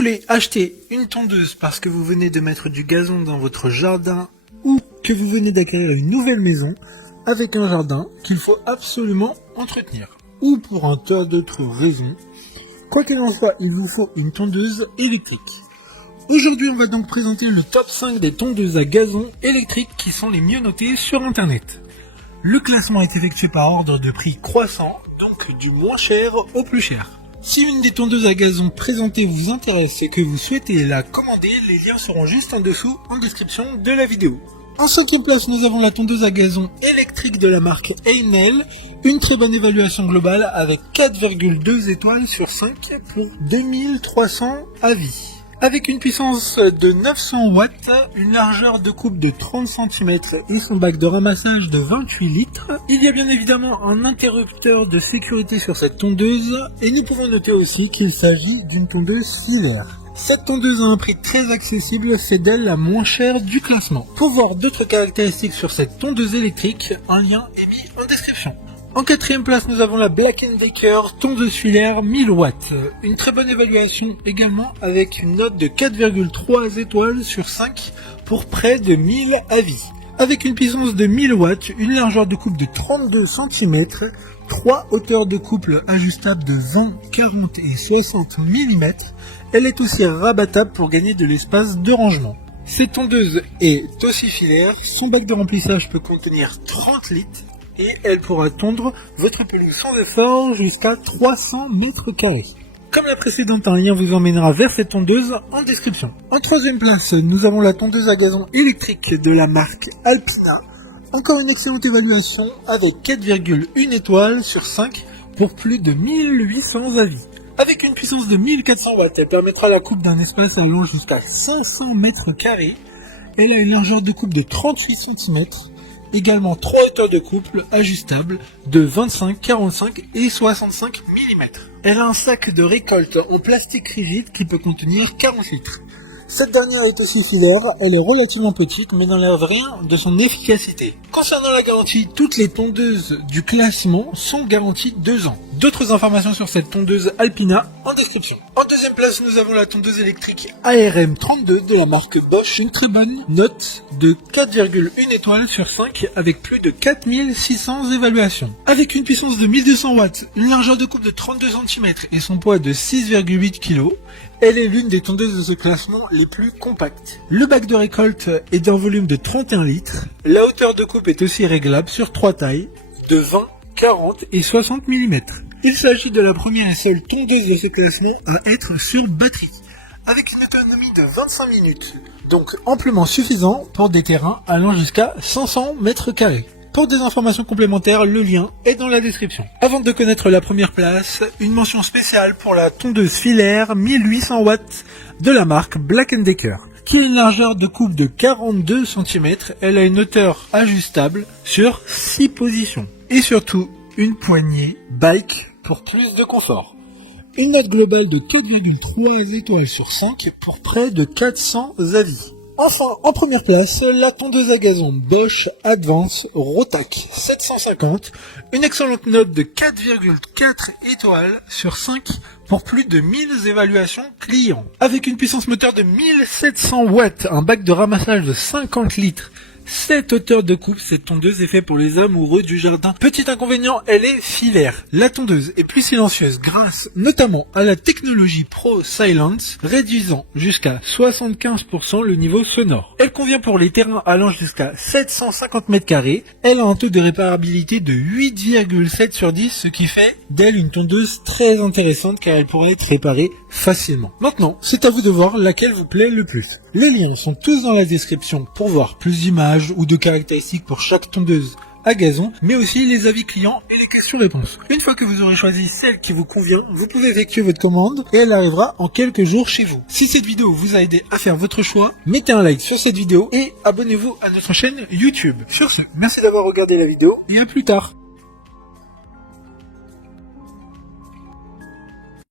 voulez acheter une tondeuse parce que vous venez de mettre du gazon dans votre jardin ou que vous venez d'acquérir une nouvelle maison avec un jardin qu'il faut absolument entretenir, ou pour un tas d'autres raisons, quoi qu'il en soit, il vous faut une tondeuse électrique. Aujourd'hui, on va donc présenter le top 5 des tondeuses à gazon électriques qui sont les mieux notées sur internet. Le classement est effectué par ordre de prix croissant, donc du moins cher au plus cher. Si une des tondeuses à gazon présentées vous intéresse et que vous souhaitez la commander, les liens seront juste en dessous en description de la vidéo. En 5e place, nous avons la tondeuse à gazon électrique de la marque Einel, une très bonne évaluation globale avec 4,2 étoiles sur 5 pour 2300 avis. Avec une puissance de 900 watts, une largeur de coupe de 30 cm et son bac de ramassage de 28 litres, il y a bien évidemment un interrupteur de sécurité sur cette tondeuse et nous pouvons noter aussi qu'il s'agit d'une tondeuse filaire. Cette tondeuse a un prix très accessible, fait d'elle la moins chère du classement. Pour voir d'autres caractéristiques sur cette tondeuse électrique, un lien est mis en description. En 4e place, nous avons la Black & Decker tondeuse filaire 1000 watts. Une très bonne évaluation également avec une note de 4,3 étoiles sur 5 pour près de 1000 avis. Avec une puissance de 1000 watts, une largeur de coupe de 32 cm, 3 hauteurs de couple ajustables de 20, 40 et 60 mm, elle est aussi rabattable pour gagner de l'espace de rangement. Cette tondeuse est aussi filaire, son bac de remplissage peut contenir 30 litres, et elle pourra tondre votre pelouse sans effort jusqu'à 300 mètres carrés. Comme la précédente, un lien vous emmènera vers cette tondeuse en description. En 3e place, nous avons la tondeuse à gazon électrique de la marque Alpina. Encore une excellente évaluation avec 4,1 étoiles sur 5 pour plus de 1800 avis. Avec une puissance de 1400 watts, elle permettra la coupe d'un espace allant jusqu'à 500 mètres carrés. Elle a une largeur de coupe de 38 cm. Également 3 hauteurs de couple ajustables de 25, 45 et 65 mm. Elle a un sac de récolte en plastique rigide qui peut contenir 40 litres. Cette dernière est aussi filaire, elle est relativement petite mais n'enlève rien de son efficacité. Concernant la garantie, toutes les tondeuses du classement sont garanties 2 ans. D'autres informations sur cette tondeuse Alpina en description. En 2e place, nous avons la tondeuse électrique ARM32 de la marque Bosch, une très bonne note de 4,1 étoiles sur 5 avec plus de 4600 évaluations. Avec une puissance de 1200 watts, une largeur de coupe de 32 cm et son poids de 6,8 kg, elle est l'une des tondeuses de ce classement les plus compactes. Le bac de récolte est d'un volume de 31 litres. La hauteur de coupe est aussi réglable sur 3 tailles de 20, 40 et 60 mm. Il s'agit de la première et seule tondeuse de ce classement à être sur batterie, avec une autonomie de 25 minutes, donc amplement suffisant pour des terrains allant jusqu'à 500 mètres carrés. Pour des informations complémentaires, le lien est dans la description. Avant de connaître la première place, une mention spéciale pour la tondeuse filaire 1800 watts de la marque Black & Decker, qui a une largeur de coupe de 42 cm, elle a une hauteur ajustable sur 6 positions. Et surtout, une poignée bike pour plus de confort. Une note globale de 4,3 étoiles sur 5 pour près de 400 avis. Enfin, en première place, la tondeuse à gazon Bosch Advance Rotac 750, une excellente note de 4,4 étoiles sur 5 pour plus de 1000 évaluations clients. Avec une puissance moteur de 1700 watts, un bac de ramassage de 50 litres, 7 hauteurs de coupe, cette tondeuse est faite pour les amoureux du jardin. Petit inconvénient, elle est filaire. La tondeuse est plus silencieuse grâce notamment à la technologie Pro Silence, réduisant jusqu'à 75% le niveau sonore. Elle convient pour les terrains allant jusqu'à 750 m². Elle a un taux de réparabilité de 8,7 sur 10, ce qui fait d'elle une tondeuse très intéressante car elle pourrait être réparée facilement. Maintenant, c'est à vous de voir laquelle vous plaît le plus. Les liens sont tous dans la description pour voir plus d'images ou de caractéristiques pour chaque tondeuse à gazon, mais aussi les avis clients et les questions-réponses. Une fois que vous aurez choisi celle qui vous convient, vous pouvez effectuer votre commande et elle arrivera en quelques jours chez vous. Si cette vidéo vous a aidé à faire votre choix, mettez un like sur cette vidéo et abonnez-vous à notre chaîne YouTube. Sur ce, merci d'avoir regardé la vidéo et à plus tard.